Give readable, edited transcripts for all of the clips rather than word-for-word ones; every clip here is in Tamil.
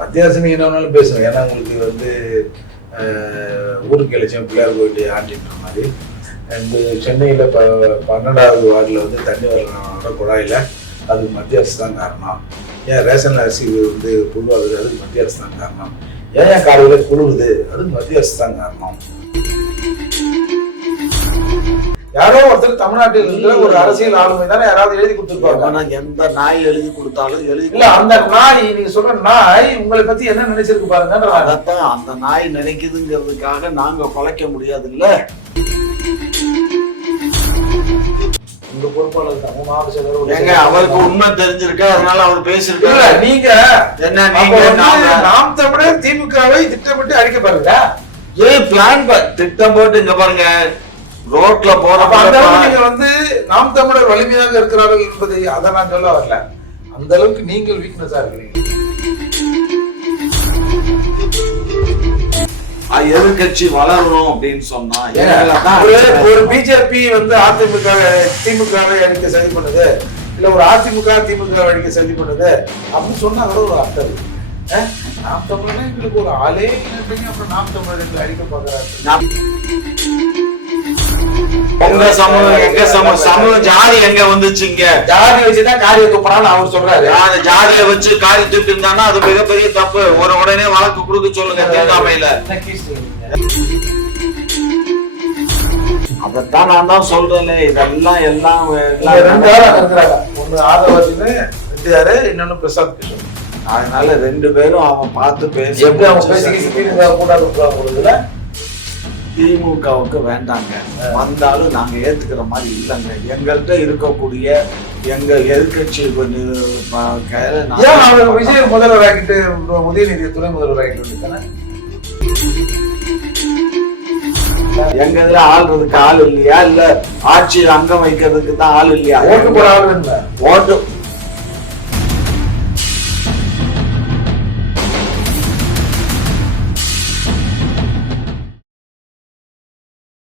வித்தியாசம் என்னன்னாலும் பேசுங்க. ஏன்னா உங்களுக்கு வந்து ஊருக்கு இலட்சியம் பிள்ளையார் கோயிட்டு ஆண்டின்ற மாதிரி இந்த சென்னையில் 12வது வார்டில் வந்து தண்ணி வரலோட குழாயில் அதுக்கு மத்திய அரசு தான் காரணம். ஏன் ரேஷன் அரிசி வந்து புழுவாகுது, அதுக்கு மத்திய அரசு தான் காரணம். ஏன் காலையில் குழுவுது, அதுக்கு மத்திய அரசு தான் காரணம். யாரோ ஒருத்தர் தமிழ்நாட்டில் இருக்கிற ஒரு அரசியல் ஆளுமை தானே யாராவது எழுதி கொடுத்துருப்பாங்க. ஆனா எந்த நாய் எழுதி கொடுத்தாலும் இல்ல அந்த நாய், நீங்க சொல்ற நாய் உங்களை பத்தி என்ன நினைச்சிருக்கு பாருங்க. அதான் அந்த நாய் நினைக்குதுங்கிறதுக்காக நாங்க குலைக்க முடியாது இல்ல. உங்க பொறுப்பாளர் தான் மாவட்ட செயலர். அவருக்கு உண்மை தெரிஞ்சிருக்கு, அதனால அவர் பேசிருக்காரு. நீங்க என்ன நாம் தமிழர் திமுகவை திட்டமிட்டு அடிக்க பாருங்க. பிளான் திட்டம் போட்டு இங்க பாருங்க ரோட்ல போற நீங்க வந்து நாம் தமிழர் வலிமையாக இருக்கிறார்கள் என்பதை அதை நான் சொல்ல வரல. அந்த அளவுக்கு நீங்கள் வீக்னஸா இருக்கிறீங்க. எதிர்கட்சி வளரணும் அப்படின்னு சொன்னா ஒரு பிஜேபி வந்து அதிமுக திமுகவை அடிக்க சதி பண்ணுது, இல்ல ஒரு அதிமுக திமுக அடிக்க சதி பண்ணுது அப்படின்னு சொன்னா கூட ஒரு அர்த்தம் இருக்கு. நாம் தமிழர் எங்களுக்கு ஒரு ஆளே அப்புறம் நாம் தமிழர் எங்களை அடிக்க பாக்குறாரு. உங்க சமூகம் எங்க சமூகம் ஜாதி எங்க வந்துச்சுங்க? ஜாதி வச்சுதான் காரிய துப்புறான்னு அவர் சொல்றாரு. ஜாதியை வச்சு காரி தூக்கி இருந்தானா அது மிகப்பெரிய தப்பு. உடனே வழக்கு கொடுக்க சொல்லுங்க தீர்க்காமையில. அதத்தான் நான் தான் சொல்றேன். இதெல்லாம் எல்லாம் ரெண்டு ஆளா இருக்கிறாங்க. ஒண்ணு ஆதவாதின்னு ரெட்டியாரு, இன்னொன்னு பிரசாத் கிஷோர். அதனால ரெண்டு பேரும் அவன் பார்த்து பேசி எப்படி அவங்க பேசி கூடாது. திமுகவுக்கு வேண்டாங்க, வந்தாலும் நாங்க ஏத்துக்கிற மாதிரி இல்லைங்க. எங்கள்கிட்ட இருக்கக்கூடிய எங்க எதிர்கட்சி விஜய் முதல்வர் ஆகிட்டு உதயநிதி துணை முதல்வர் ஆகிட்டு எங்க இதுல ஆள்றதுக்கு ஆள் இல்லையா, இல்ல ஆட்சி அங்கம் வைக்கிறதுக்கு தான் ஆள் இல்லையா? ஓட்டு போட ஆள் இல்லை. ஓட்டு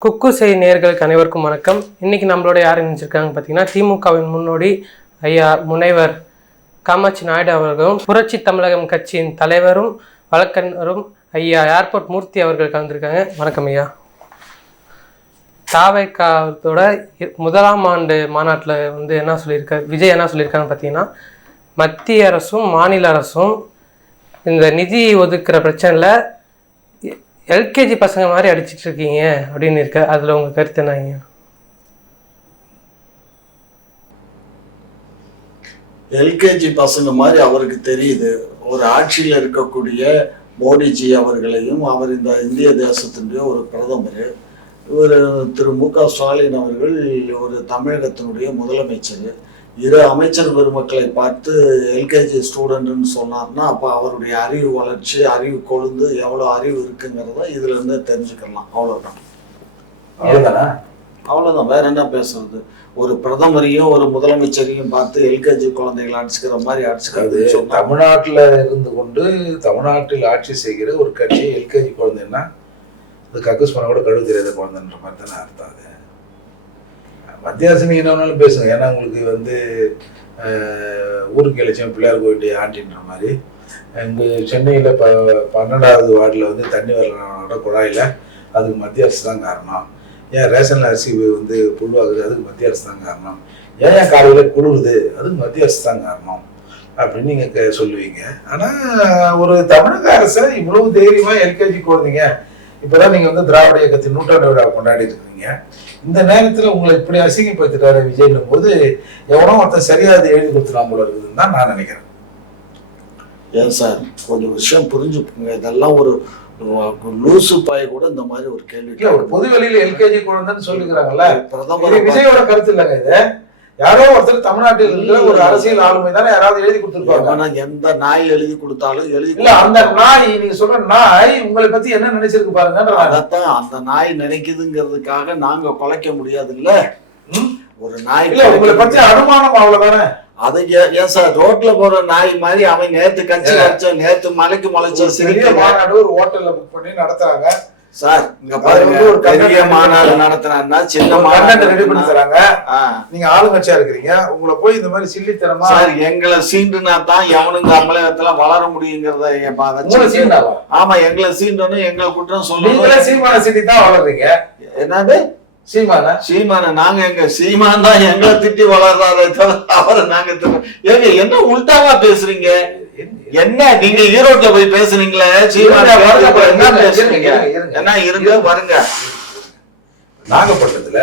குக்கு செய் நேயர்களுக்கு அனைவருக்கும் வணக்கம். இன்றைக்கி நம்மளோட யார் நினைச்சிருக்காங்க பார்த்தீங்கன்னா, திமுகவின் முன்னோடி ஐயா முனைவர் காமாட்சி நாயுடு அவர்களும் புரட்சி தமிழகம் கட்சியின் தலைவரும் வழக்கறிஞரும் ஐயா ஏர்போர்ட் மூர்த்தி அவர்கள் கலந்துருக்காங்க. வணக்கம் ஐயா. தாவைக்காவோட 1ஆம் ஆண்டு மாநாட்டில் வந்து என்ன சொல்லியிருக்காரு விஜய், என்ன சொல்லியிருக்காங்கன்னு பார்த்தீங்கன்னா, மத்திய அரசும் மாநில அரசும் இந்த நிதி ஒதுக்குற பிரச்சனையில் எல்கேஜி பசங்க மாதிரி அடிச்சிட்டு இருக்கீங்க அப்படின்னு இருக்க. அதுல உங்க கருத்து என்னங்க? எல்கேஜி பசங்க மாதிரி அவருக்கு தெரியுது. ஒரு ஆட்சியில் இருக்கக்கூடிய மோடிஜி அவர்களையும், அவர் இந்த இந்திய தேசத்தினுடைய ஒரு பிரதமர், ஒரு திரு மு.க. ஸ்டாலின் அவர்கள் ஒரு தமிழகத்தினுடைய முதலமைச்சர். இரு அமைச்சர் பெருமக்களை பார்த்து எல்கேஜி ஸ்டூடெண்ட்னு சொன்னார்னா அப்போ அவருடைய அறிவு வளர்ச்சி, அறிவு கொழுந்து எவ்வளோ அறிவு இருக்குங்கிறத இதுல இருந்து தெரிஞ்சுக்கலாம். அவ்வளோதான், வேற என்ன பேசுறது? ஒரு பிரதமரையும் ஒரு முதலமைச்சரையும் பார்த்து எல்கேஜி குழந்தைகளை அடிச்சுக்கிற மாதிரி அடிச்சுக்கிறது. தமிழ்நாட்டில் இருந்து கொண்டு தமிழ்நாட்டில் ஆட்சி செய்கிற ஒரு கட்சி எல்கேஜி குழந்தைன்னா அது கக்கூஸ் பண்ண கூட கழுவு தெரியாத குழந்தைன்ற மாதிரி தானே அர்த்தம். அது வித்தியாசம் என்னன்னாலும் பேசுங்க. ஏன்னா உங்களுக்கு வந்து ஊருக்கு இலட்சியம் பிள்ளையார் கோயிட்டு ஆண்டின்ற மாதிரி இங்கே சென்னையில் 12வது வார்டில் வந்து தண்ணி வரலோட குழாயில் அதுக்கு மத்திய அரசு தான் காரணம். ஏன் ரேஷன் அரிசி வந்து புழுவாகுது, அதுக்கு மத்திய அரசு தான் காரணம். ஏன் காலையில் குழுவுது, அதுக்கு மத்திய அரசு தான் காரணம் அப்படின்னு நீங்கள் சொல்லுவீங்க. ஆனால் ஒரு தமிழக அரசை இவ்வளவு தைரியமாக எல்கேஜி குழந்தைங்க இப்போதான் நீங்கள் வந்து திராவிட இயக்கத்தின் 100ஆண்டு விழா கொண்டாடிட்டு இருக்கீங்க. இந்த நேரத்தில் உங்களை இப்படி அசிங்கப்படுத்திட்டாரு விஜய்னும் போது எவனோ ஒருத்தர் சரியாது எழுதி கொடுத்துலாம் போல இருக்குதுன்னு தான் நான் நினைக்கிறேன். ஏன் சார், கொஞ்சம் விஷயம் புரிஞ்சுக்கோங்க. இதெல்லாம் ஒரு லூசு பாய் கூட இந்த மாதிரி ஒரு கேள்வி ஒரு பொது வெளியில எல்கேஜி குழந்தைன்னு சொல்லிக்கிறாங்கல்ல, பிரதமர் விஜயோட கருத்து இல்லைங்க இது. யாரோ ஒருத்தர் தமிழ்நாட்டில் இருக்கிற ஒரு அரசியல் ஆளுமை தானே யாராவது எழுதி கொடுத்துருப்பாங்க. ஆனா எந்த நாய் எழுதி கொடுத்தாலும் இல்ல அந்த நாய், நீங்க சொல்ற நாய் உங்களை பத்தி என்ன நினைச்சிருக்கு பாருங்க. அதத்தான் அந்த நாய் நினைக்குதுங்கிறதுக்காக நாங்க குலைக்க முடியாது இல்ல. ஒரு நாய் இல்ல உங்களை பத்தி அனுமானம் அவ்வளவுதானே. அதை ஏன் சார் ரோட்ல போற நாய் மாதிரி அவன் நேத்து கட்சி வச்ச நேத்து மலைக்கு முளைச்ச சிறிய மாநாடு ஒரு ஹோட்டல்ல புக் பண்ணி நடத்துறாங்க. சார் இங்க பாருங்க, ஒரு பெரிய மாநாடு நடத்தினா சின்ன மாநாடு ரெடி பண்ணி தராங்க. ஆ. நீங்க ஆளுங்கட்சியா இருக்கிறீங்க, உங்களை போய் இந்த மாதிரி சில்லித்தனமா சார் எங்களை சீண்டுனா தான் எவனுங்க தமிழகத்துல வளர முடியுங்கிறத உங்களை சீண்டாவா? ஆமா, எங்களை சீண்டணும், எங்களை குற்றம் நீங்களே சொல்லணும். சீமான சீண்டி தான் வளர்றீங்க. என்னது சீமான சீமான? நாங்க எங்க சீமான் தான் எங்களை திட்டி வளர்றாரே தவிர அவரை நாங்க ஏங்க என்ன உள்டாவா பேசுறீங்க? என்ன நீங்க ஈரோட்ல போய் பேசுனீங்களே சீமான என்ன பேசுறீங்க? என்ன இருங்க வருங்க. நாகப்பட்டினத்துல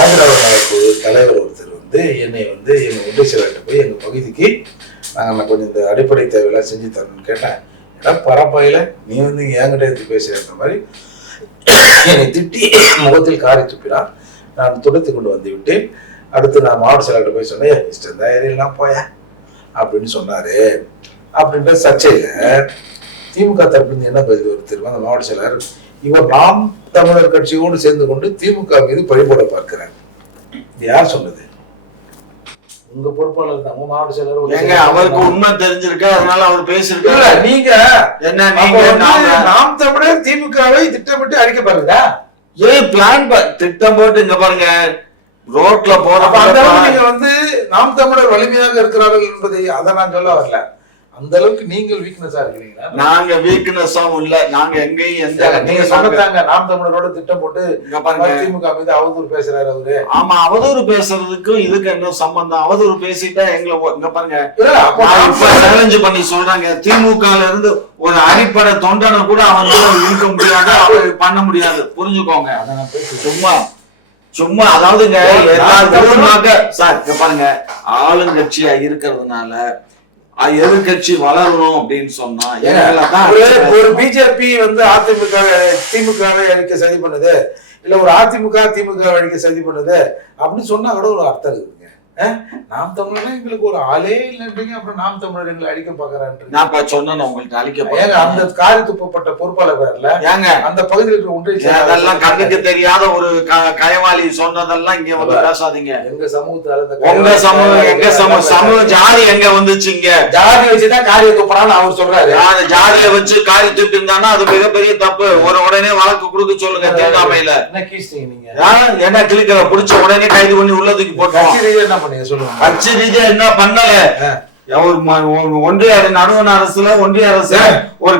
ஆதரவு நலக்குழு தலைவர் ஒருத்தர் வந்து என்னை வந்து எங்க ஒன்றிய செயலாளர்கிட்ட போய் எங்க பகுதிக்கு நாங்கள் கொஞ்சம் இந்த அடிப்படை தேவையெல்லாம் செஞ்சு தரணும்னு கேட்டேன். ஏன்னா பரப்பாயில நீ வந்து என்கிட்ட எடுத்து பேசுற மாதிரி என்னை திட்டி முகத்தில் காரை துப்பினார். நான் துடைத்து கொண்டு வந்து விட்டேன். அடுத்து நான் மாவட்ட செயலாளர்கிட்ட போய் சொன்னேன், இஷ்டம் தைரியெல்லாம் போய அப்படின்னு சொன்னாரு. அப்படின்ற சர்ச்சையில திமுக தரப்புல என்ன பதில் ஒரு தெரியுமா? அந்த மாவட்ட செயலாளர் இவர் நாம் தமிழர் கட்சியோடு சேர்ந்து கொண்டு திமுக மீது பழிபோட பார்க்கிறார். இது யார் சொன்னது? உங்க பொறுப்பாளர் தான், உங்க மாவட்ட செயலாளர். அவருக்கு உண்மை தெரிஞ்சிருக்கு, அதனால அவர் பேசிருக்காரு. நீங்க என்ன நாம் தமிழர் திமுகவை திட்டமிட்டு அழிக்க பாருங்க. ஏன் பிளான் திட்டம் போட்டு இங்க பாருங்க ரோட்ல போற நீங்க வந்து நாம் தமிழர் வலிமையாக இருக்கிறார்கள் என்பதை அதை நான் சொல்ல வரல. அந்த அளவுக்கு நீங்கள் வீக்னஸா இருக்கிறீங்களா? நாங்க வீக்னஸும் இல்ல, நாங்க எங்கேயும் எந்த நீங்க சொன்னதாங்க நாம் தமிழரோட திட்டம் போட்டு திமுக மீது அவதூறு பேசுறாரு அவரு. ஆமா, அவதூறு பேசுறதுக்கும் இதுக்கு என்ன சம்பந்தம்? அவதூறு பேசிட்டா எங்களை இங்க பாருங்க சேலஞ்சு பண்ணி சொல்றாங்க. திமுகல இருந்து ஒரு அடிப்படை தொண்டனை கூட அவனால இருக்க முடியாது, அவர் பண்ண முடியாது. புரிஞ்சுக்கோங்க. சும்மா சும்மா அதாவதுங்க சார் இங்க பாருங்க, ஆளுங்கட்சியா இருக்கிறதுனால எதிர்கட்சி வளரணும் அப்படின்னு சொன்னா ஒரு பிஜேபி வந்து அதிமுக திமுகவை அழிக்க சதி பண்ணுது, இல்ல ஒரு அதிமுக திமுக அழிக்க சதி பண்ணுது அப்படின்னு சொன்னா கூட ஒரு அர்த்தம் இருக்குங்க. நாம் தமிழர் எங்களுக்கு ஒரு ஆளே இல்லைன்றீங்க, அப்புறம் நாம் தமிழர் எங்களை அழிக்க பாக்குறான்றீங்க. நான் சொன்னேன் உங்கள்ட்ட அழிக்க. ஏங்க அந்த காரி துப்பப்பட்ட பொறுப்பாளர் ஏங்க அந்த பகுதியில் இருக்கிற ஒன்றிய அதெல்லாம் கண்ணுக்கு தெரியாத ஒரு கயவாளி சொன்னதெல்லாம் இங்க வந்து பேசாதீங்க. எங்க சமூகத்தால உங்க சமூகம் எங்க சமூகம் ஜாதி எங்க வந்துச்சுங்க? ஜாதி வச்சுதான் காரிய துப்புறான்னு அவர் சொல்றாரு. ஜாதியை வச்சு காரி துப்பி இருந்தானா அது மிகப்பெரிய தப்பு. ஒரு உடனே வழக்கு கொடுக்க சொல்லுங்க. தீண்டாமையில என்ன கிளிக்கிற புடிச்ச உடனே கைது பண்ணி உள்ளதுக்கு போட்டோம். கட்சி ரீதியா என்ன பண்ணல? ஒன்றிய நடுவண் அரசுல ஒன்றிய அரசு ஒரு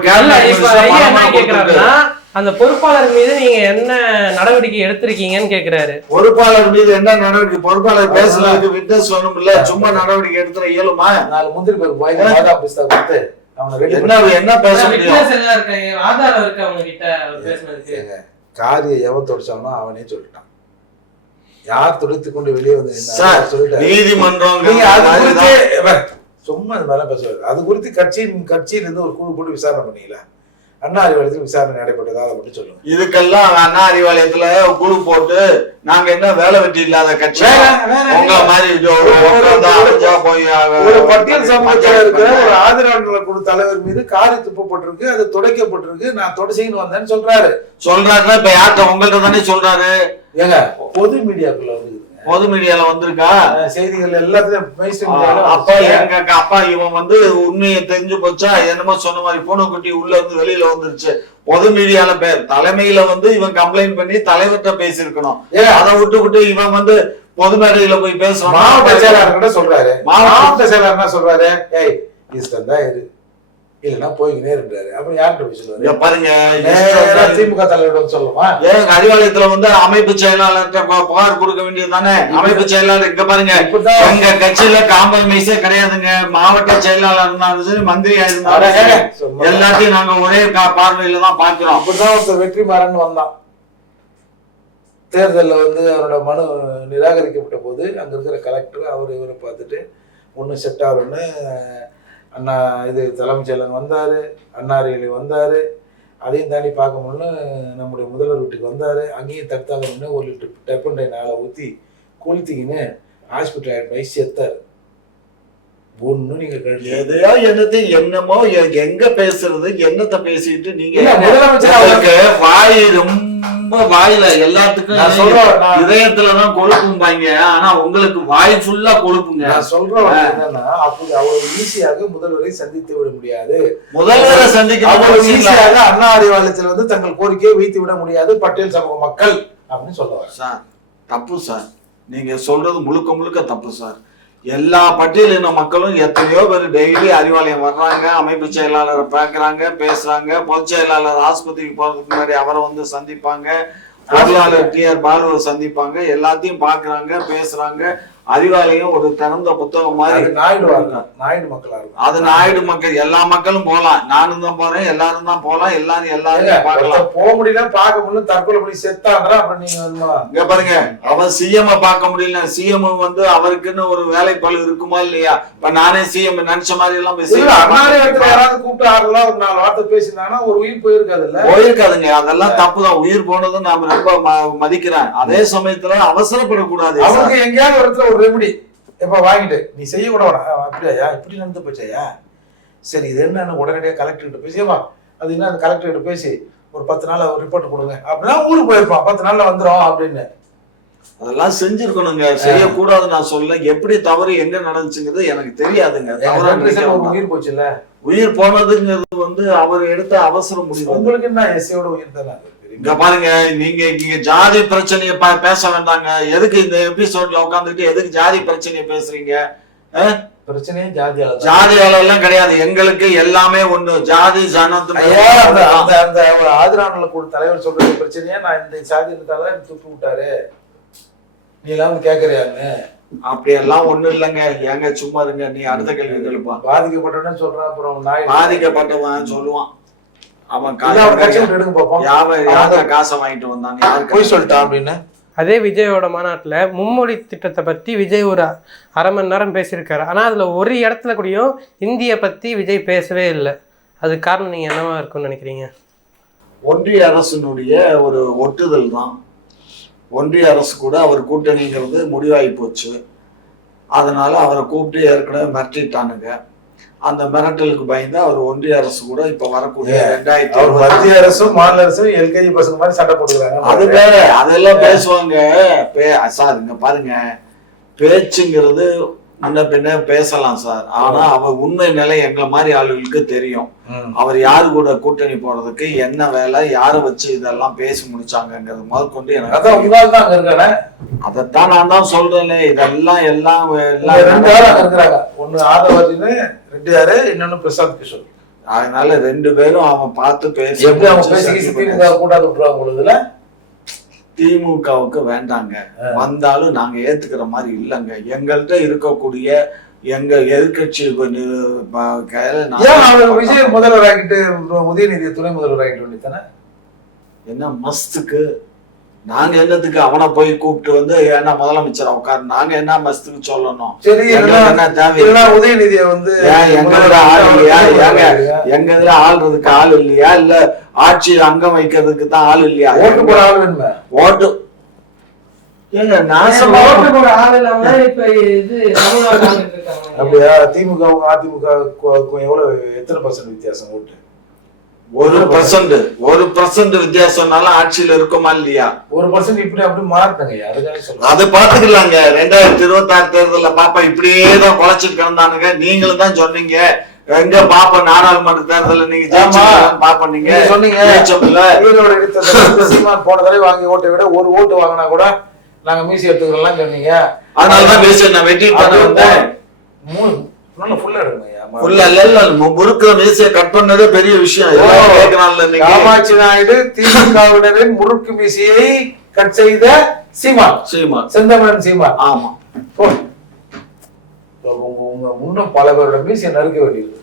அந்த பொறுப்பாளர் மீது நீங்க என்ன நடவடிக்கை எடுத்திருக்கீங்கன்னு கேக்குறாரு. பொறுப்பாளர் மீது என்ன நடவடிக்கை? பொறுப்பாளர் பேசுறதுக்கு விட்னஸ் வேணும் இல்ல? சும்மா நடவடிக்கை எடுத்துற இயலுமா? என்ன பேச முடியும்? ஆதாரம் இருக்கு அவங்க கிட்ட பேசுறதுக்கு. காரியம் எவன் தொடிச்சானோ அவனே சொல்லிட்டான். யார் துடைத்து கொண்டு வெளியே வந்து நீதிமன்றம் சும்மா இது மாதிரிலாம் பேசுவாரு. அது குறித்து கட்சியில இருந்து ஒரு குழு போட்டு விசாரணை பண்ணீங்களா? அண்ணா அறிவாலயத்தில் விசாரணை நடைபெற்றதா அதை மட்டும் சொல்லுங்க. இதுக்கெல்லாம் அண்ணா அறிவாலயத்துல குழு போட்டு நாங்க என்ன வேலை வெட்டி இல்லாத கட்சி உங்களை மாதிரி ஒரு பட்டியல் சமூகத்தில் இருக்கிற ஒரு ஆதரவாளர் குழு தலைவர் மீது காரி துப்பப்பட்டிருக்கு, அது துடைக்கப்பட்டிருக்கு, நான் தொடச்சின்னு வந்தேன்னு சொல்றாருன்னா இப்ப யார்கிட்ட உங்கள்ட்ட தானே சொல்றாரு? ஏங்க பொது மீடியாக்குள்ள வந்து பொது மீடியால வந்திருக்கா செய்திகள் எல்லாத்தையும். அப்பா இவன் வந்து உண்மையை தெரிஞ்சு போச்சா என்னமோ சொன்ன மாதிரி பூனைக்குட்டி உள்ள இருந்து வெளியில வந்துருச்சு. பொது மீடியால தலைமையில வந்து இவன் கம்ப்ளைண்ட் பண்ணி தலைவர்கிட்ட பேசியிருக்கணும். அதை விட்டு இவன் வந்து பொது மேடையில போய் பேசுறான். மாவட்ட செயலாளர் சொல்றாரு. மாவட்ட செயலாளர் என்ன சொல்றாரு? ஏய் இஷ்டம் தான் இரு, இல்லன்னா போய்கினே இருந்தாரு. அப்புறம் யார்கிட்ட போய் சொல்லுவாரு? பாருங்க திமுக தலைவரிடம் சொல்லுமா? ஏன் அறிவாலயத்துல வந்து அமைப்பு செயலாளர்கிட்ட புகார் கொடுக்க வேண்டியது தானே? அமைப்பு செயலாளர் இங்க பாருங்க, எங்க கட்சியில காம்ப்ரமைஸே கிடையாதுங்க. மாவட்ட செயலாளர் இருந்தாலும் சரி, மந்திரியா இருந்தாலும் எல்லாத்தையும் நாங்க ஒரே பார்வையில தான் பாக்குறோம். அப்படிதான் ஒருத்தர் வெற்றிமாறன் வந்தான். தேர்தலில் வந்து அவரோட மனு நிராகரிக்கப்பட்ட போது அங்க இருக்கிற கலெக்டர் இவரை பார்த்துட்டு ஒண்ணு செட் ஆகணும்னு அண்ணா இது தலைமைச் செயலர் வந்தார், அண்ணாரிகளி வந்தார். அதையும் தாண்டி பார்க்கணும்னு நம்முடைய முதல்வர் வீட்டுக்கு வந்தார். அங்கேயும் தடுத்தாங்கன்னு 1 லிட்டர் டெப்பண்டை நாளை ஊற்றி கொளுத்திக்கின்னு ஹாஸ்பிட்டல் ஆகிட்டு போய் செத்தார். ஒன்னும் நீங்க எதையோ என்னமோ எங்க பேசுறது என்னத்தை பேசிட்டு நீங்க முதலமைச்சர் வாய் ரொம்ப ரொம்ப வாயில எல்லாத்துக்கும் நான் சொல்றேன், இதயத்துலதான் கொழுப்பும்பாங்க. ஆனா உங்களுக்கு வாய் ஃபுல்லா கொழுப்புங்க. நான் சொல்றேன் என்னன்னா, அப்படி அவ்வளவு ஈஸியாக முதல்வரை சந்தித்து விட முடியாது. முதல்வரை சந்திக்க அவ்வளவு ஈஸியாக அண்ணா அறிவாலயத்தில் வந்து தங்கள் கோரிக்கையை வைத்து விட முடியாது பட்டேல் சமூக மக்கள் அப்படின்னு சொல்லுவாங்க. சார் தப்பு சார், நீங்க சொல்றது முழுக்க முழுக்க தப்பு சார். எல்லா பட்டியலின மக்களும் எத்தனையோ பேர் டெய்லி அறிவாலயம் வர்றாங்க, அமைப்பு செயலாளரை பார்க்கறாங்க, பேசுறாங்க. பொதுச் செயலாளர் ஆஸ்பத்திரிக்கு போறதுக்கு முன்னாடி அவரை வந்து சந்திப்பாங்க, பொருளாளர் டிஆர் பாலுவை சந்திப்பாங்க, எல்லாத்தையும் பாக்குறாங்க, பேசுறாங்க. அறிவாலயம் ஒரு திறந்த புத்தகம் மாதிரி. நாயுடு மக்களா இருக்கும். அது நாயுடு மக்கள், எல்லா மக்களும் போலாம். நானும் தான் போறேன், எல்லாரும் தான் போலாம், எல்லாரும் பார்க்கலாம். போக முடியல, பார்க்க முடியல, தற்கொலை பண்ணி செத்தாங்க. அப்புறம் நீங்க இங்க பாருங்க, அவன் சிஎம் பார்க்க முடியல. சிஎம் வந்து அவருக்குன்னு ஒரு வேலைப்பளு இருக்குமா இல்லையா? இப்ப நானே சிஎம் நினைச்ச மாதிரி எல்லாம் யாராவது கூப்பிட்டு ஆறுலாம் ஒரு 4 வார்த்தை பேசினாங்கன்னா ஒரு உயிர் போயிருக்காதுங்க. அதெல்லாம் தப்புதான். உயிர் போனதும் நாம ரொம்ப மதிக்கிறேன். அதே சமயத்துல அவசரப்படக்கூடாது. அவருக்கு எங்கேயாவது ஒரு இடத்துல ரெமெடி எப்ப வாங்கிட்டு நீ செய்ய கூட அப்படியா இப்படி நடந்து போச்சாயா, சரி இது என்ன உடனடியாக கலெக்டர்கிட்ட பேசியவா, அது என்ன அந்த கலெக்டர்கிட்ட பேசி ஒரு 10 நாள் ஒரு ரிப்போர்ட் கொடுங்க அப்படின்னா ஊருக்கு போயிருப்பான், 10 நாள்ல வந்துடும் அப்படின்னு. அதெல்லாம் செஞ்சிருக்கணுங்க. செய்யக்கூடாது நான் சொல்ல. எப்படி தவறு எங்க நடந்துச்சுங்கிறது எனக்கு தெரியாதுங்க. உயிர் போச்சுல்ல, உயிர் போனதுங்கிறது வந்து அவர் எடுத்த அவசர முடிவு. உங்களுக்கு என்ன எஸ்ஐயோட உயிர் தானே. இங்க பாருங்க, நீங்க இங்க ஜாதி பிரச்சனைய பேச வேண்டாங்க. எதுக்கு இந்த எபிசோட்ல உட்காந்துட்டு எதுக்கு ஜாதி பிரச்சனைய பேசுறீங்க? பிரச்சனையே ஜாதியால எல்லாம் கிடையாது. எங்களுக்கு எல்லாமே ஒண்ணு. ஜாதி ஜனத்து அந்த ஆதிரானல கூட தலைவர் சொல்ற பிரச்சனையே நான் இந்த ஜாதி இருந்தாலும் தூக்கி விட்டாரு, நீ எல்லாம் கேக்குறியான்னு. அப்படியெல்லாம் ஒண்ணும் இல்லைங்க. ஏங்க சும்மா இருங்க. நீ அடுத்த கேள்வி கேளுப்பா. பாதிக்கப்பட்டவன்னு சொல்றான். அப்புறம் பாதிக்கப்பட்டவன் சொல்லுவான், அவன் காசை வாங்கிட்டு வந்தாங்க, போய் சொல்லிட்டான் அப்படின்னு. அதே விஜயோட மாநாட்டில் மும்மொழி திட்டத்தை பற்றி விஜய் ஒரு 1/2 மணி நேரம் பேசியிருக்காரு. ஆனால் அதில் ஒரு இடத்துல கூடயும் இந்தியை பற்றி விஜய் பேசவே இல்லை. அது காரணம் நீங்கள் என்னவா இருக்குன்னு நினைக்கிறீங்க? ஒன்றிய அரசினுடைய ஒரு ஒட்டுதல் தான். ஒன்றிய அரசு கூட அவர் கூட்டணிங்கிறது முடிவாகி போச்சு. அதனால அவரை கூப்பிட்டு ஏற்கனவே மிரட்டிட்டானுங்க. அந்த மிரட்டலுக்கு பயந்து அவர் ஒன்றிய அரசு கூட இப்ப வரக்கூடிய 2000 மத்திய அரசும் மாநில அரசும் எல்கேஜி பசங்க மாதிரி சண்டை போட்டுக்கிறாங்க. அது வேற, அதெல்லாம் பேசுவாங்க. சார் இங்க பாருங்க, பேச்சுங்கிறது முன்ன பின்ன பேசலாம் சார். ஆனா அவர் உண்மை நிலை எங்களை மாதிரி ஆளுகளுக்கு தெரியும். அவர் யாரு கூட கூட்டணி போறதுக்கு என்ன வேலை, யாரை வச்சு இதெல்லாம் பேசி முடிச்சாங்கிறது முதற்கொண்டு எனக்கு அதைத்தான் நான் தான் சொல்றேன். இதெல்லாம் எல்லாம் ஒண்ணு ஆதவர்ஜின்னு, ரெட்டியாரு, இன்னொன்னு பிரசாந்த் கிஷோர். அதனால 2 பேரும் அவன் பார்த்து பேசி கூட்டாது விட்டுருவாங்க பொழுதுல. திமுகவுக்கு வேண்டாங்க, வந்தாலும் நாங்க ஏத்துக்கிற மாதிரி இல்லைங்க. எங்கள்கிட்ட இருக்கக்கூடிய எங்க எதிர்கட்சி விஜய் முதல்வர் ஆகிட்டு உதயநிதி துணை முதல்வர் ஆகிட்டு வேண்டியதானே. என்ன மஸ்துக்கு நாங்க என்னத்துக்கு அவனை போய் கூப்பிட்டு வந்து என்ன முதலமைச்சர் உட்காரு, நாங்க என்ன மஸ்துக்கு சொல்லணும்? சரி, என்ன தேவை? உதயநிதியை வந்து எங்களோட ஆள் இல்லையா? எங்க இதுல ஆள்றதுக்கு ஆள் இல்லையா? இல்ல ஆட்சி அங்கம் வைக்கிறதுக்கு தான் ஆள் இல்லையா? ஓட்டு போட ஆள் வேணுமே. ஓட்டு அப்படியா? திமுக அதிமுக எவ்வளவு, எத்தனை % வித்தியாசம் ஓட்டு? 1% வித்தியாசம்னால ஆட்சியில இருக்குமா இல்லையா? 1% இப்படி அப்படி மாறுதாங்க. அது பாத்துக்கலாங்க. 2026 தேர்தல பாப்பா இப்படியேதான் குலைச்சிட்டு கிடந்தானுங்க. நீங்களும் தான் சொன்னீங்க எங்க பாப்பா நாடாளுமன்ற தேர்தல நீங்க பாப்பா நீங்க சொன்னீங்க. போன தடவை வாங்கி ஓட்டை விட ஒரு ஓட்டு வாங்கினா கூட நாங்க மீசி எடுத்துக்கலாம் சொன்னீங்க. அதனாலதான் பேச நான் வெட்டி வந்தேன். முறுக்குற மீசையை கட் பண்ணதே பெரிய விஷயம். காமாட்சி நாயுடு திமுகவினரின் முறுக்கு மீசையை கட் செய்த சீமான், செந்தமிழன் சீமான். ஆமா, முன்னும் பல பேரோட மீசையை நறுக்க வேண்டியது.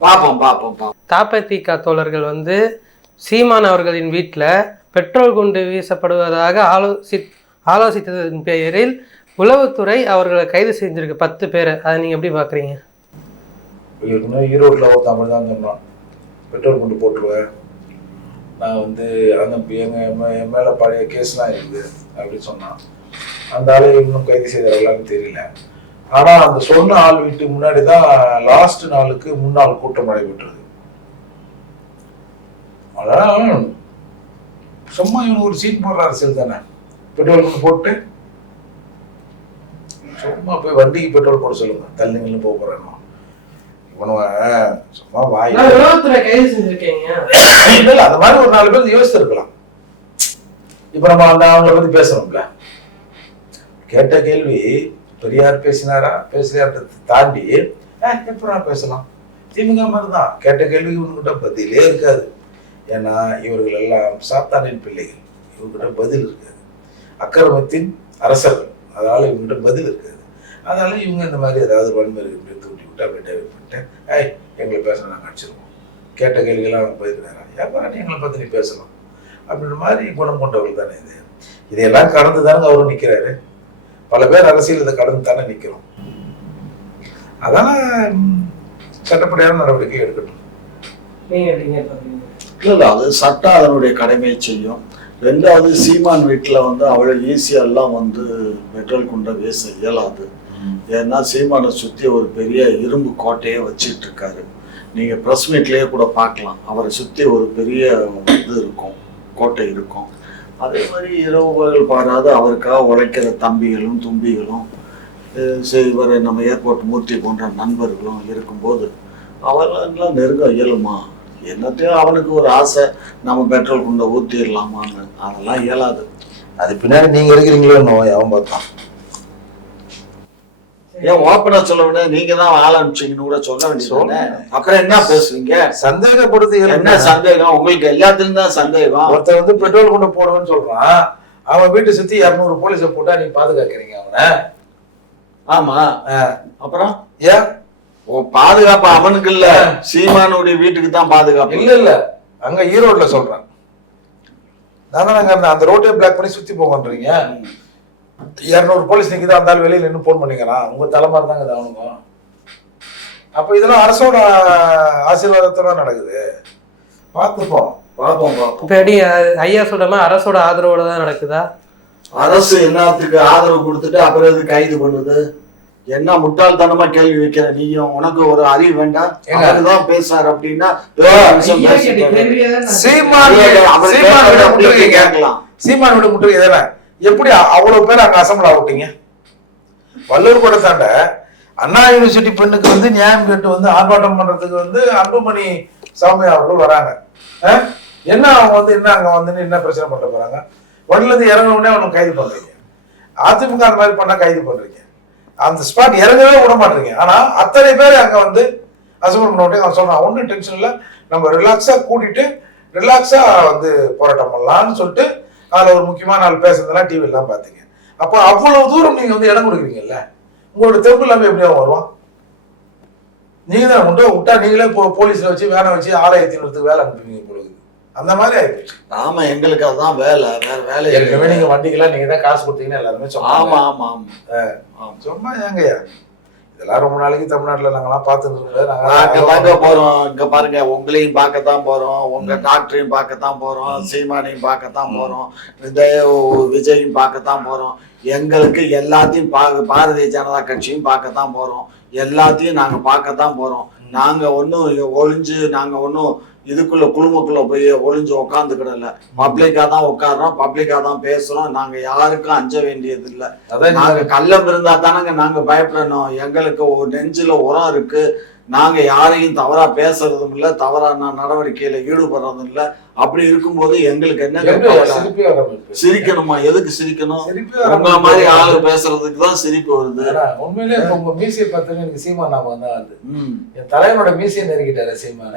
பாப்போம். தபதிக தோழர்கள் வந்து சீமான் அவர்களின் வீட்டுல பெட்ரோல் குண்டு வீசப்படுவதாக ஆலோசித்ததன் பெயரில் உளவுத்துறை அவர்களை கைது செஞ்சிருக்கு 10 பேரை. அதை நீங்க எப்படி பாக்குறீங்க? ஈரோட்டில் ஒரு தமிழ் தான் சொன்னான், பெட்ரோல் குண்டு போட்டுருவேன் நான் வந்து அந்த என் மேலே பழைய கேஸ்லாம் இருக்குது அப்படின்னு சொன்னான். அந்த ஆளை இன்னும் கைது செய்தார்களான்னு தெரியல. ஆனால் அந்த சொன்ன ஆள் வீட்டு முன்னாடி தான் லாஸ்ட் நாளுக்கு முன்னாள் கூட்டம் நடைபெற்றது. அதான் சும்மா இவனுக்கு ஒரு சீட் போடுற அரசியல் தானே. பெட்ரோல் கொண்டு போட்டு சும்மா போய் வண்டிக்கு பெட்ரோல் போட சொல்லுங்க, தள்ளிங்களும் போக போறேன்னு இவனுவ சும்மா வாய். கைது செஞ்சிருக்கீங்க. இல்ல அந்த மாதிரி ஒரு 4 பேர் யோசித்து இருக்கலாம். இப்ப நம்ம அவங்களை பத்தி பேசணும்ல. கேட்ட கேள்வி பெரியார் பேசினாரா பேசுறாரு தாண்டி எப்படா பேசலாம். திமுக மாதிரிதான் கேட்ட கேள்வி இவனுக்கிட்ட பதிலே இருக்காது. ஏன்னா இவர்கள் எல்லாம் சாத்தானின் பிள்ளைகள், இவங்ககிட்ட பதில் இருக்காது. அக்கிரமத்தின் அரசர்கள், அதனால இவங்ககிட்ட பதில் இருக்காது. அதனால இவங்க இந்த மாதிரி ஏதாவது வன்முறை தூட்டி விட்டு அப்படியே டைவர்ட் பண்ணிட்டு எங்களை பேசணும், நாங்கள் அடிச்சிருவோம். கேட்ட கேள்விகள்லாம் அவங்க போயிருக்காரா, எப்போ எங்களை பற்றி நீ பேசலாம் அப்படின்ற மாதிரி குணம் கொண்டவர்கள் தானே இது. இதையெல்லாம் கடந்து தானே அவரும் நிற்கிறாரு. பல பேர் அரசியல் இதை கடந்து தானே நிற்கிறோம். அதெல்லாம் சட்டப்படியான நடவடிக்கை எடுக்கட்டும். இல்ல அது சட்டம் அதனுடைய கடமையை செய்யும். 2வது சீமான் வீட்டுல அவ்வளவு ஈஸியா எல்லாம் பெட்ரோல் குண்டை வீச இயலாது. ஏன்னா சீமானை சுத்தி ஒரு பெரிய இரும்பு கோட்டையை வச்சுட்டு இருக்காரு. நீங்க பிரஸ் மீட்லயே கூட பார்க்கலாம், அவரை சுத்தி ஒரு பெரிய இது இருக்கும், கோட்டை இருக்கும். அதே மாதிரி இரவு பகல் பாராது அவருக்காக உழைக்கிற தம்பிகளும் தும்பிகளும் இவர் நம்ம ஏர்போர்ட் மூர்த்தி போன்ற நண்பர்களும் இருக்கும்போது அவரெல்லாம் நெருங்க இயலுமா? என்னத்தையும் அவனுக்கு ஒரு ஆசை, நம்ம பெட்ரோல் குண்டை ஊத்திடலாமான்னு. அதெல்லாம் இயலாது. அது பின்னாடி நீங்க இருக்கிறீங்களோ அவன் பார்த்தான். ஏன் ஓப்பனா சொல்ல வேண்டிய நீங்க தான் ஆள் அனுப்பிச்சீங்கன்னு கூட சொல்ல வேண்டியது. அப்புறம் என்ன பேசுவீங்க? சந்தேகப்படுத்து என்ன சந்தேகம்? உங்களுக்கு எல்லாத்துலயும் தான் சந்தேகம். ஒருத்தர் பெட்ரோல் கொண்டு போடுவேன்னு சொல்றான், அவன் வீட்டை சுத்தி 200 போலீஸை போட்டா நீ பாதுகாக்கிறீங்க அவனை. ஆமா, அப்புறம் ஏன் பாதுகாப்பு அவனுக்கு இல்ல, சீமானுடைய வீட்டுக்கு தான் பாதுகாப்பு. இல்ல அங்க ஈரோடுல சொல்றேன். நாங்க அந்த ரோட்டை பிளாக் பண்ணி சுத்தி போகன்றீங்க. 200 போலீஸ் நிக்குதா, இருந்தாலும் வெளியில நின்று போன் பண்ணிக்கிறான். உங்க தலைமாரி தாங்க இது அவனுங்க. அப்ப இதெல்லாம் அரசோட ஆசீர்வாதத்தோட நடக்குது. பார்த்துப்போம். ஐயா சொல்ற மாதிரி அரசோட ஆதரவோட தான் நடக்குதா? அரசு என்னத்துக்கு ஆதரவு கொடுத்துட்டு அப்புறம் இது கைது பண்ணுது? என்ன முட்டாள்தனமா கேள்வி வைக்கிற நீயும்? உனக்கு ஒரு அறிவு வேண்டாம்? தான் பேசாரு அப்படின்னா சீமான் விட முற்றுகை தானே. எப்படி அவ்வளவு பேர் அங்க அசம்பிள் ஆகிட்டீங்க? வள்ளூர் கூட தாண்ட அண்ணா யூனிவர்சிட்டி பெண்ணுக்கு நியாயம் கேட்டு ஆர்ப்பாட்டம் பண்றதுக்கு அன்புமணி சாமியா அவர்கள் வராங்க. என்ன அவங்க என்ன அங்க என்ன பிரச்சனை பண்ண போறாங்க? வண்டில இருந்து இறங்க உடனே அவனுக்கு கைது பண்றீங்க. அதிமுக அந்த மாதிரி பண்ணா கைது பண்றீங்க. அந்த ஸ்பாட் இறங்கவே விட மாட்டீங்க. ஆனா அத்தனை பேர் அங்க அசம்பிள் பண்ண உடனே அவன் சொல்றான், ஒன்றும் டென்ஷன் இல்லை, நம்ம ரிலாக்ஸா கூட்டிட்டு ரிலாக்ஸா போராட்டம் பண்ணலாம்னு சொல்லிட்டு அதுல ஒரு முக்கியமான ஆள் பேசுறதெல்லாம் டிவி எல்லாம் பாத்தீங்க. அப்போ அவ்வளவு தூரம் நீங்க இடம் கொடுக்குறீங்கல்ல, உங்களோட தெம்பு இல்லாம எப்படி அவன் வருவான்? நீங்க தான் விட்டா நீங்களே போலீஸ்ல வச்சு வேலை வச்சு ஆலயத்தின் வேலை அனுப்புவீங்க பொழுது. அந்த மாதிரி ஆயிடுச்சு. ஆமா, எங்களுக்கு அதுதான் வேலை, வேற வேலை. ஏற்கனவே நீங்க வண்டிக்கெல்லாம் நீங்க தான் காசு கொடுத்தீங்கன்னு எல்லாருமே சொன்னாங்க. ஆமா ஆமா ஆமா, சும்மா ஏங்கய்யா இதெல்லாம் ரொம்ப நாளைக்கு தமிழ்நாட்டுல நாங்கெல்லாம் பார்த்துட்டு நாங்க போறோம். இங்க பாருங்க, உங்களையும் பார்க்கத்தான் போறோம், உங்க டாக்டரையும் பார்க்கத்தான் போறோம், சீமானையும் பார்க்கத்தான் போறோம், விஜயும் பார்க்கத்தான் போறோம். எங்களுக்கு எல்லாத்தையும் பாரதிய ஜனதா கட்சியும் பார்க்கத்தான் போறோம். எல்லாத்தையும் நாங்க பார்க்கத்தான் போறோம். நாங்க ஒன்னும் ஒளிஞ்சு நாங்க ஒன்னும் இதுக்குள்ள குழுமக்குள்ள போய் ஒளிஞ்சு உட்காந்துக்கிடல. பப்ளிக்கா தான் உட்காடுறோம், பப்ளிக்கா தான் பேசுறோம். நாங்க யாருக்கும் அஞ்ச வேண்டியது இல்லை. நாங்க கள்ளம் இருந்தா தானங்க நாங்க பயப்படணும். எங்களுக்கு ஒரு நெஞ்சில உரம் இருக்கு. நாங்க யாரையும் தவறா பேசுறதும் இல்லை, தவறான நடவடிக்கையில ஈடுபடுறதும் இல்லை. அப்படி இருக்கும்போது எங்களுக்கு என்ன சிரிக்கணுமா? எதுக்கு சிரிக்கணும்? உங்க மாதிரி ஆளு பேசுறதுக்கு தான் சிரிப்பு வருது. உண்மையிலே உங்க மீசியை பார்த்தீங்கன்னா எனக்கு சீமா நாம தான் வருது. என் தலைவனோட மீசியை நெருக்கிட்டாரு சீமான.